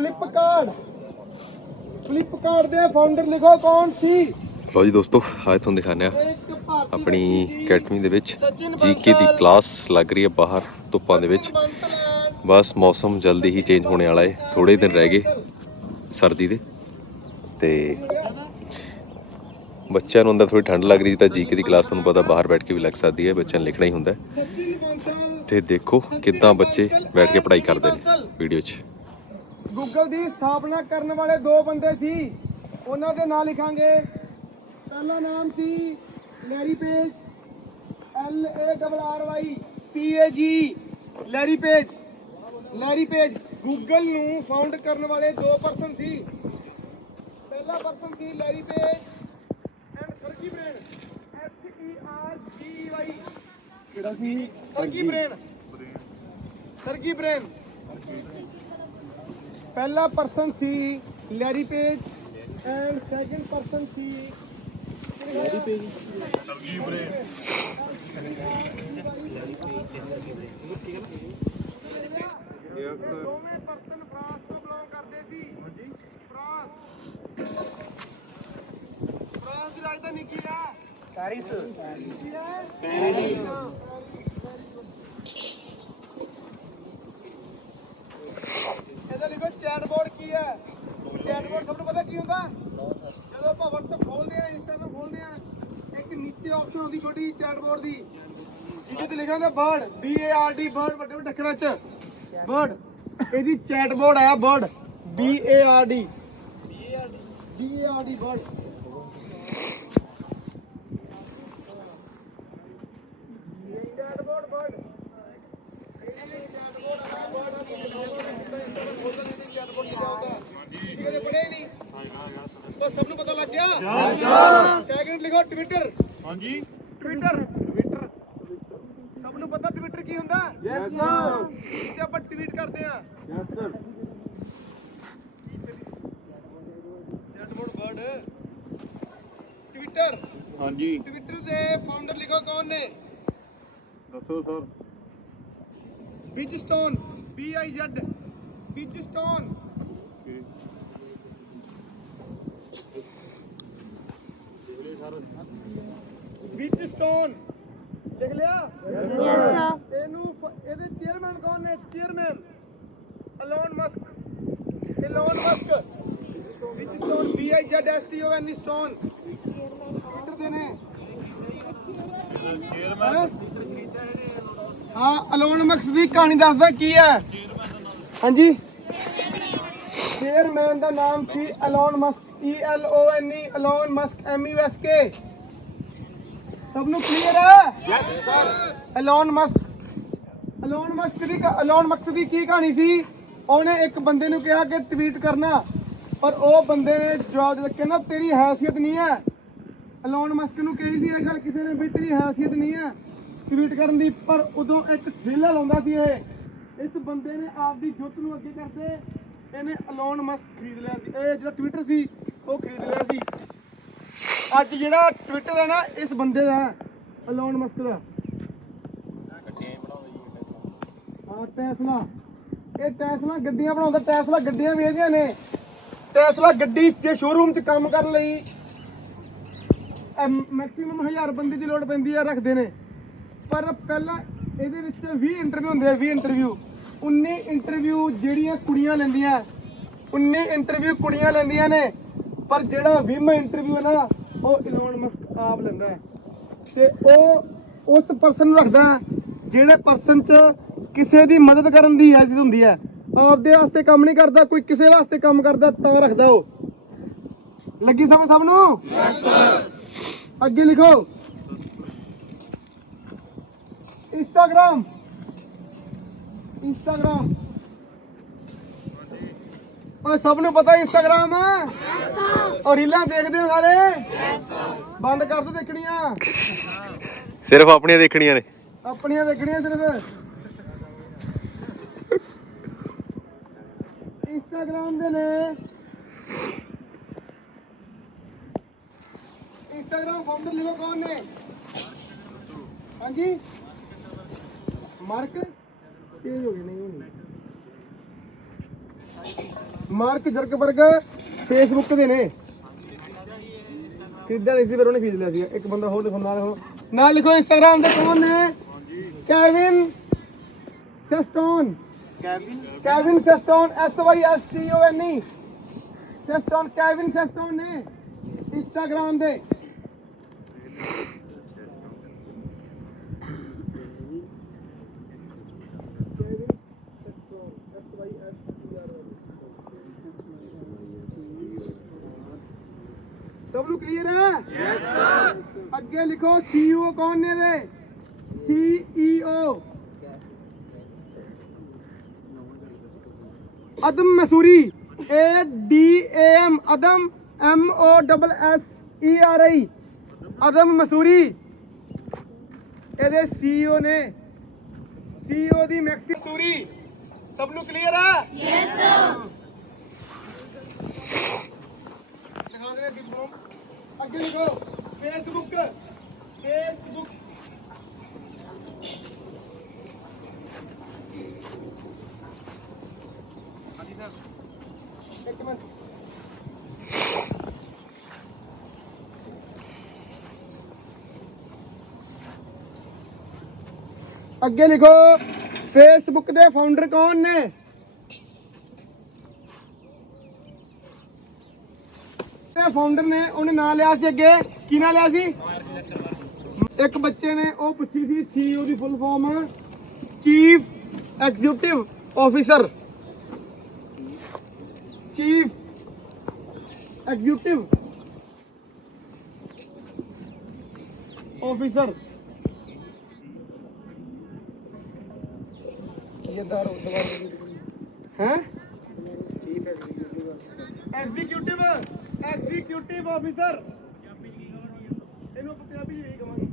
Flipkart Flipkart ਦੇ founder ਲਿਖੋ ਕੌਣ ਸੀ? ਲਓ ਜੀ ਦੋਸਤੋ ਅੱਜ ਤੁਹਾਨੂੰ ਦਿਖਾਉਂਦੇ ਆ ਆਪਣੀ ਅਕੈਡਮੀ ਦੇ ਵਿੱਚ। ਜੀਕੇ ਦੀ। ਕਲਾਸ ਲੱਗ ਰਹੀ ਹੈ ਬਾਹਰ ਧੁੱਪਾਂ ਦੇ ਵਿੱਚ। ਬਸ ਮੌਸਮ ਜਲਦੀ ਹੀ ਚੇਂਜ ਹੋਣੇ ਵਾਲਾ ਹੈ। ਥੋੜੇ ਦਿਨ ਰਹਿ ਗਏ ਸਰਦੀ ਦੇ। ਤੇ ਬੱਚਿਆਂ ਨੂੰ ਅੰਦਰ ਥੋੜੀ ਠੰਡ ਲੱਗ ਰਹੀ ਤਾਂ ਜੀਕੇ ਦੀ ਕਲਾਸ ਤੁਹਾਨੂੰ ਪਤਾ ਬਾਹਰ ਬੈਠ ਕੇ ਵੀ ਲੱਗ ਸਕਦੀ ਹੈ ਬੱਚਿਆਂ ਨੇ ਲਿਖਣਾ ਹੀ ਹੁੰਦਾ ਤੇ ਦੇਖੋ ਕਿੱਦਾਂ ਬੱਚੇ ਬੈਠ ਕੇ ਪੜ੍ਹਾਈ ਕਰਦੇ ਨੇ ਵੀਡੀਓ 'ਚ। ਗੂਗਲ ਦੀ ਸਥਾਪਨਾ ਕਰਨ ਵਾਲੇ ਦੋ ਬੰਦੇ ਸੀ। ਉਹਨਾਂ ਦੇ ਨਾਂ ਲਿਖਾਂਗੇ। ਪਹਿਲਾ ਨਾਮ ਸੀ Larry Page L A double R Y P A G Larry Page. Larry Page Google ਨੂੰ ਫਾਊਂਡ ਕਰਨ ਵਾਲੇ ਦੋ ਪਰਸਨ ਸੀ। ਪਹਿਲਾ person C Larry Page and Sergey Brin. S E R G Y. ਕਿਹੜਾ ਸੀ? Sergey Brin. Sergey Brin. ਪਹਿਲਾ person C Larry Page and second person C Larry Page. ਦੋਵੇਂ person France ਤੋਂ ਬਿਲੋਂਗ ਕਰਦੇ ਸੀ। ਹਾਂਜੀ। ਫਰਾਂਸ। ਫਰਾਂਸ ਦੀ ਰਾਜਧਾਨੀ ਕੀ ਹੈ Paris. Paris ਇਹਦਾ ਲਿਖੋ ਚੈਟ ਬੋਰਡ ਕੀ ਹੈ? ਚੈਟ ਬੋਰਡ ਸਭ ਪਤਾ ਕੀ ਹੁੰਦਾ? ਜਦੋਂ ਆਪਾਂ WhatsApp ਖੋਲਦੇ ਆ ਇੰਸਟਾ ਖੋਲਦੇ ਆ ਇੱਕ ਨੀਚੇ ਆਪਸ਼ਨ ਹੁੰਦੀ ਛੋਟੀ ਚੈਟ ਬੋਰਡ ਦੀ। ਜਿਹਦੇ ਤੇ ਲਿਖਿਆ ਹੁੰਦਾ bird B A R D bird ਵੱਡੇ ਵੱਡੇ ਅੱਖਰਾਂ 'ਚ। ਬਰਡ ਇਹਦੀ ਚੈਟ ਬੋਰਡ ਆਇਆ bird B A R D B A R D bird chat board bird ਪੜਿਆ ਨਹੀਂ। ਤਾਂ ਸਭ ਨੂੰ ਪਤਾ ਲੱਗ ਗਿਆ। ਸੈਕਿੰਡ ਲਿਖੋ ਟਵਿੱਟਰ ਹਾਂਜੀ। ਟਵਿੱਟਰ ਟਵਿੱਟਰ ਸਭ ਨੂੰ ਪਤਾ ਟਵਿੱਟਰ ਕੀ ਹੁੰਦਾ? ਯੈਸ ਸਰ ਤੇ ਆਪਾਂ ਟਵੀਟ ਕਰਦੇ ਆ yes sir chat board bird Twitter ਹਾਂਜੀ। ਟਵਿੱਟਰ ਦੇ ਫਾਊਂਡਰ ਲਿਖੋ ਕੌਣ ਨੇ? ਦੱਸੋ sir Biz Stone B I Z Biz Stone ਲਿਖ ਲਿਆ? ਇਹਨੂੰ ਇਹਦੇ ਚੇਅਰਮੈਨ ਕੌਣ ਨੇ? Chairman Elon Musk Musk N Stone ਨੇ? ਹੈਂ? ਹਾਂ ਅਲੋਨ ਮਸਕ ਦੀ ਕਹਾਣੀ ਦੱਸਦਾ ਕੀ ਹੈ? ਹਾਂਜੀ? ਚੇਅਰਮੈਨ ਦਾ ਨਾਮ ਸੀ Elon Musk E L O N E Elon Musk M U S K. ਸਭ ਨੂੰ ਕਲੀਅਰ ਹੈ yes sir Elon Musk Elon Musk ਦੀ ਕ- ਅਲੋਨ ਮਸਕ ਦੀ ਕੀ ਕਹਾਣੀ ਸੀ ਉਹਨੇ ਇੱਕ ਬੰਦੇ ਨੂੰ ਕਿਹਾ ਕਿ ਟਵੀਟ ਕਰਨਾ ਪਰ ਉਹ ਬੰਦੇ ਨੇ ਜਵਾਬ ਦਿੱਤਾ ਕਹਿੰਦਾ ਤੇਰੀ ਹੈਸੀਅਤ ਨਹੀਂ ਹੈ ਅਲੋਨ ਮਸਕ ਨੂੰ ਕਹੀ ਸੀ ਇਹ ਗੱਲ ਕਿਸੇ ਨੇ ਵੀ ਤੇਰੀ ਹੈਸੀਅਤ ਨਹੀਂ ਹੈ ਟਵੀਟ ਕਰਨ ਦੀ ਪਰ ਉਦੋਂ ਇੱਕ ਥ੍ਰਿਲ ਲਾਉਂਦਾ ਸੀ ਇਹ ਇਸ ਬੰਦੇ ਨੇ ਆਪਦੀ ਜੁੱਤ ਨੂੰ ਅੱਗੇ ਕਰਦੇ ਇਹਨੇ ਅਲੋਨ ਮਸਕ ਖਰੀਦ ਲਿਆ ਸੀ ਇਹ ਜਿਹੜਾ ਟਵਿੱਟਰ ਸੀ ਉਹ ਖਰੀਦ ਲਿਆ ਸੀ। ਅੱਜ ਜਿਹੜਾ ਟਵਿੱਟਰ ਹੈ ਨਾ, ਇਸ ਬੰਦੇ ਦਾ ਅਲੋਨ ਮਸਕ ਦਾ। ਹਾਂ ਟੈਸਲਾ ਇਹ ਟੈਸਲਾ ਗੱਡੀਆਂ ਬਣਾਉਂਦਾ ਟੈਸਲਾ ਗੱਡੀਆਂ ਵੀ ਇਹਦੀਆਂ ਨੇ। ਟੈਸਲਾ ਗੱਡੀ ਦੇ ਸ਼ੋਰੂਮ 'ਚ ਕੰਮ ਕਰਨ ਲਈ ਮੈਕਸਿਮਮ 1000 ਬੰਦੇ ਦੀ ਲੋੜ ਪੈਂਦੀ ਆ, ਰੱਖਦੇ ਨੇ। ਪਰ ਪਹਿਲਾਂ ਇਹਦੇ ਵਿੱਚ 20 ਇੰਟਰਵਿਊ ਹੁੰਦੇ ਆ 20 ਇੰਟਰਵਿਊ 19 ਇੰਟਰਵਿਊ ਜਿਹੜੀਆਂ ਕੁੜੀਆਂ ਲੈਂਦੀਆਂ 19 ਇੰਟਰਵਿਊ ਕੁੜੀਆਂ ਲੈਂਦੀਆਂ ਨੇ। ਪਰ ਜਿਹੜਾ 20ਵਾਂ ਇੰਟਰਵਿਊ ਹੈ ਨਾ ਉਹ ਇਲੋਨ ਮਸਕ ਆਪ ਲੈਂਦਾ ਹੈ। ਤੇ ਉਹ ਉਸ ਪਰਸਨ ਨੂੰ ਰੱਖਦਾ ਜਿਹੜੇ ਪਰਸਨ 'ਚ ਕਿਸੇ ਦੀ ਮਦਦ ਕਰਨ ਦੀ ਹੈਸੀਅਤ ਹੁੰਦੀ ਹੈ। ਆਪਦੇ ਵਾਸਤੇ ਕੰਮ ਨਹੀਂ ਕਰਦਾ ਕੋਈ ਕਿਸੇ ਵਾਸਤੇ ਕੰਮ ਕਰਦਾ ਤਾਂ ਰੱਖਦਾ ਉਹ। ਲੱਗੀ ਸਮਝ ਸਭ ਨੂੰ? ਅੱਗੇ ਲਿਖੋ। ਇੰਸਟਾਗ੍ਰਾਮ ਇੰਸਟਾਗ੍ਰਾਮ ਓਏ ਸਭ ਨੂੰ ਪਤਾ ਇੰਸਟਾਗ੍ਰਾਮ ਹੈ ਔਰ ਰੀਲਾਂ ਦੇਖਦੇ ਹੋ ਸਾਰੇ? ਬੰਦ ਕਰ ਦੋ ਦੇਖਣੀਆਂ। ਸਿਰਫ ਆਪਣੀਆਂ ਦੇਖਣੀਆਂ ਨੇ। ਆਪਣੀਆਂ ਦੇਖਣੀਆਂ ਸਿਰਫ। ਇੰਸਟਾਗ੍ਰਾਮ ਦੇ ਨੇ। ਇੰਸਟਾਗ੍ਰਾਮ ਫਾਊਂਡਰ ਲਿਖੋ ਕੌਣ ਨੇ। ਹਾਂਜੀ? ਮਾਰਕ ਚੇਂਜ ਹੋ ਗਈ ਨਹੀਂ। ਹੋਣੀ ਮਾਰਕ ਜ਼ਰਕਬਰਗ ਫੇਸਬੁੱਕ ਦੇ ਨੇ। ਖਰੀਦਿਆ ਨਹੀਂ ਸੀ ਪਰ ਉਹਨੇ ਖਰੀਦ ਲਿਆ ਸੀ ਇੱਕ ਬੰਦਾ ਹੋਰ ਲਿਖੋ ਨਾਲ ਲਿਖੋ। ਨਾਲ ਲਿਖੋ ਇੰਸਟਾਗ੍ਰਾਮ ਦੇ ਕੌਣ ਨੇ? Kevin Systrom. Kevin? Kevin Systrom S Y S T O N E Systrom Kevin Systrom ਨੇ ਇੰਸਟਾਗ੍ਰਾਮ ਦੇ ਸਭ ਨੂੰ ਕਲੀਅਰ ਹੈ? ਯੈਸ ਸਰ ਅੱਗੇ ਲਿਖੋ ਸੀਈਓ ਕੌਣ ਨੇ ਦੇ CEO Adam Mosseri. A D M Adam M O double S E R I Adam Mosseri. ਇਹਦੇ ਸੀਈਓ ਨੇ। ਸੀਈਓ ਦੀ ਮੈਕਸੀ ਮਸੂਰੀ। ਸਭ ਨੂੰ ਕਲੀਅਰ ਹੈ? ਯੈਸ ਸਰ ਦਿਖਾ ਦੇ ਫੋਰਮ ਅੱਗੇ ਲਿਖੋ ਫੇਸਬੁੱਕ ਫੇਸਬੁੱਕ ਹਾਂਜੀ ਸਰ ਇੱਕ ਮਿੰਟ। ਅੱਗੇ ਲਿਖੋ ਫੇਸਬੁੱਕ ਦੇ ਫਾਊਂਡਰ ਕੌਣ ਨੇ? ਇਹ ਫਾਊਂਡਰ ਨੇ ਉਹਨੇ ਨਾਂ ਲਿਆ ਸੀ ਅੱਗੇ। ਕੀ ਨਾਂ ਲਿਆ ਸੀ? ਇੱਕ ਬੱਚੇ ਨੇ ਉਹ ਪੁੱਛੀ ਸੀ ਸੀਈਓ ਦੀ full form chief executive officer chief executive officer ਇਹ ਦਾਰ ਹੈ? ਐਗਜ਼ੀਕਿਊਟਿਵ ਐਗਜ਼ੀਕਿਊਟਿਵ ਆਫੀਸਰ ਇਹਨੂੰ ਪੰਜਾਬੀ ਜੀ ਕਹਾਂਗੇ